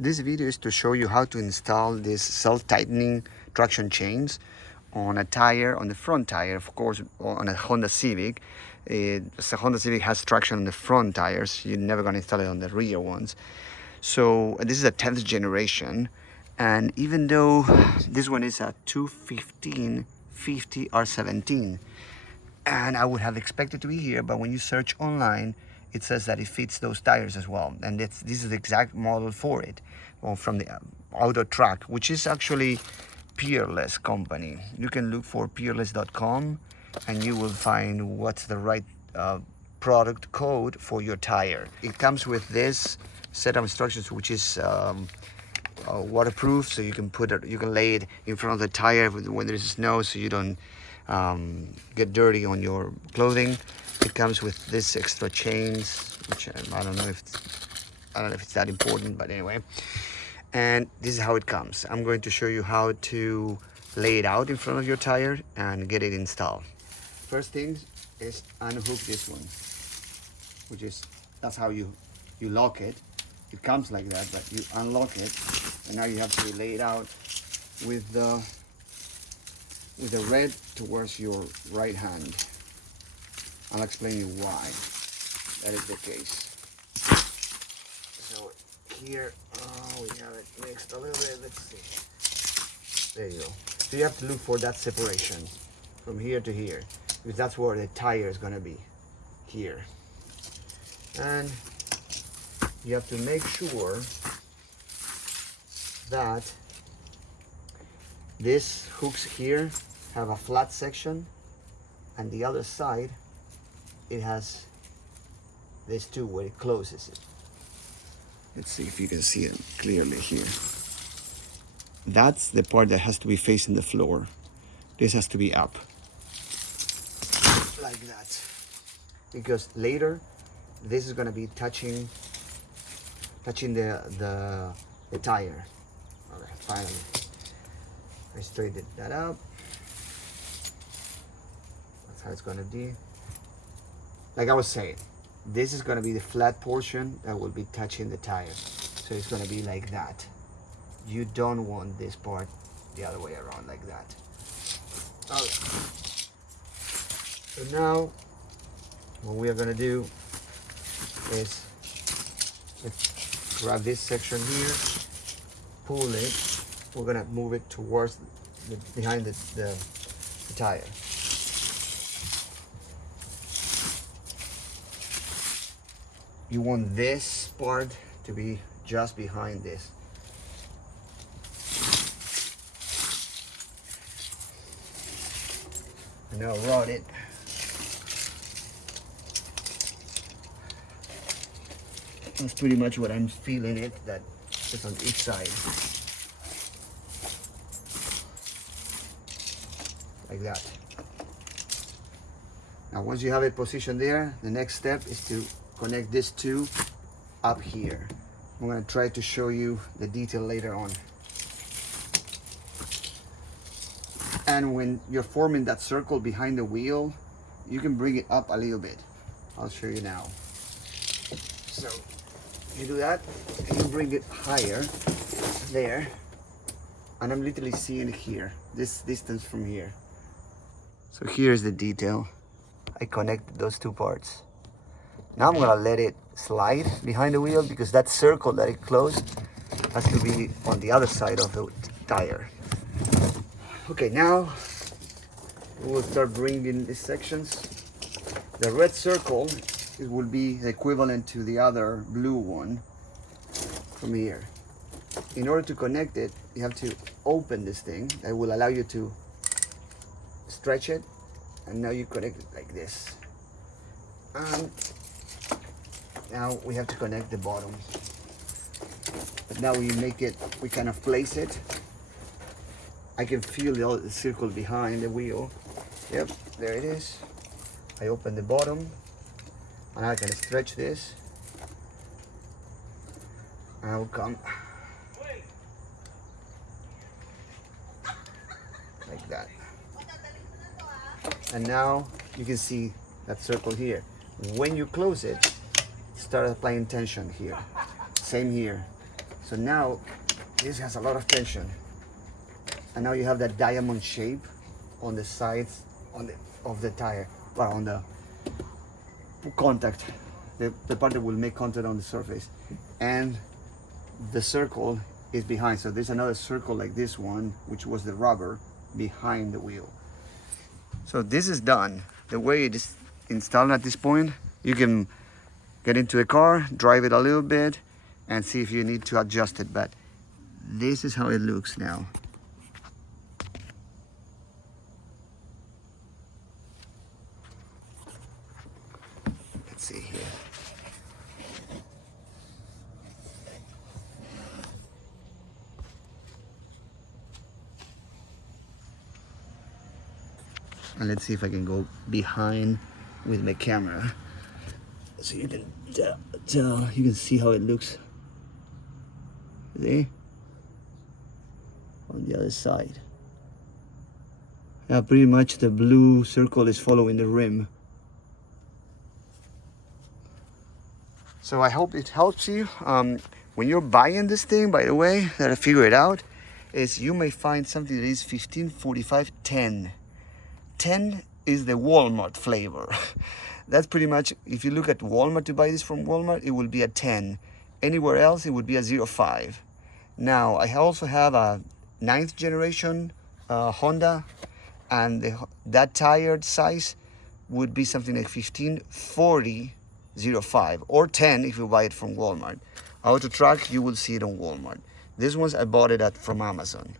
This video is to show you how to install these self-tightening traction chains on a tire, on the front tire, of course, on a Honda Civic. The Honda Civic has traction on the front tires. You're never going to install it on the rear ones. So this is a 10th generation. And even though this one is a 215/50 R17, and I would have expected to be here, but when you search online, it says that it fits those tires as well, and this is the exact model for it, or from the Trac, which is actually Peerless company. You can look for peerless.com and you will find what's the right product code for your tire. It comes with this set of instructions, which is waterproof, so you can lay it in front of the tire when there's snow, so you don't get dirty on your clothing. It comes with this extra chains, which I don't know if it's that important, but anyway. And this is how it comes. I'm going to show you how to lay it out in front of your tire and get it installed. First thing is unhook this one, which is, that's how you lock it. It comes like that, but you unlock it, and now you have to lay it out with the red towards your right hand. I'll explain you why that is the case. So here, we have it mixed a little bit. Let's see. There you go. So you have to look for that separation from here to here, because that's where the tire is going to be, here. And you have to make sure that these hooks here have a flat section, and the other side it has this too, where it closes it. Let's see if you can see it clearly here. That's the part that has to be facing the floor. This has to be up like that, because later this is going to be touching the tire. Okay, finally I straightened that up. That's how it's going to be. Like I was saying, this is going to be the flat portion that will be touching the tire. So it's going to be like that. You don't want this part the other way around, like that. Okay. So now what we are going to do is, let's grab this section here, pull it. We're going to move it towards behind the tire. You want this part to be just behind this. And now rod it. That's pretty much what I'm feeling it, that it's on each side. Like that. Now once you have it positioned there, the next step is to connect this two up here. I'm going to try to show you the detail later on. And when you're forming that circle behind the wheel, you can bring it up a little bit. I'll show you now. So you do that, and you bring it higher there, and I'm literally seeing it here, this distance from here. So here's the detail. I connected those two parts. Now I'm gonna let it slide behind the wheel, because that circle that it closed has to be on the other side of the tire. Okay, now we will start bringing these sections. The red circle, it will be equivalent to the other blue one from here. In order to connect it, you have to open this thing. That will allow you to stretch it, and now you connect it like this. And now we have to connect the bottom. But now we kind of place it. I can feel the circle behind the wheel. Yep, there it is. I open the bottom, and I can stretch this. And I will come like that. And now you can see that circle here. When you close it, start applying tension here. Same here. So now this has a lot of tension, and now you have that diamond shape on the sides of the tire, well, on the contact, the part that will make contact on the surface, and the circle is behind. So there's another circle like this one, which was the rubber behind the wheel. So this is done. The way it is installed at this point, you can get into a car, drive it a little bit, and see if you need to adjust it. But this is how it looks now. Let's see here. And let's see if I can go behind with my camera, so you can tell, you can see how it looks. See? On the other side. Now pretty much the blue circle is following the rim. So I hope it helps you. When you're buying this thing, by the way, that I figured out, is you may find something that is 15, 45, 10. 10 is the Walmart flavor. That's pretty much, if you look at Walmart to buy this from Walmart, it will be a 10. Anywhere else, it would be a 0.5. Now, I also have a 9th generation Honda, and that tire size would be something like 15, 40, 0.5, or 10 if you buy it from Walmart. Auto Trac, you will see it on Walmart. This one's I bought it from Amazon.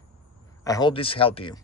I hope this helped you.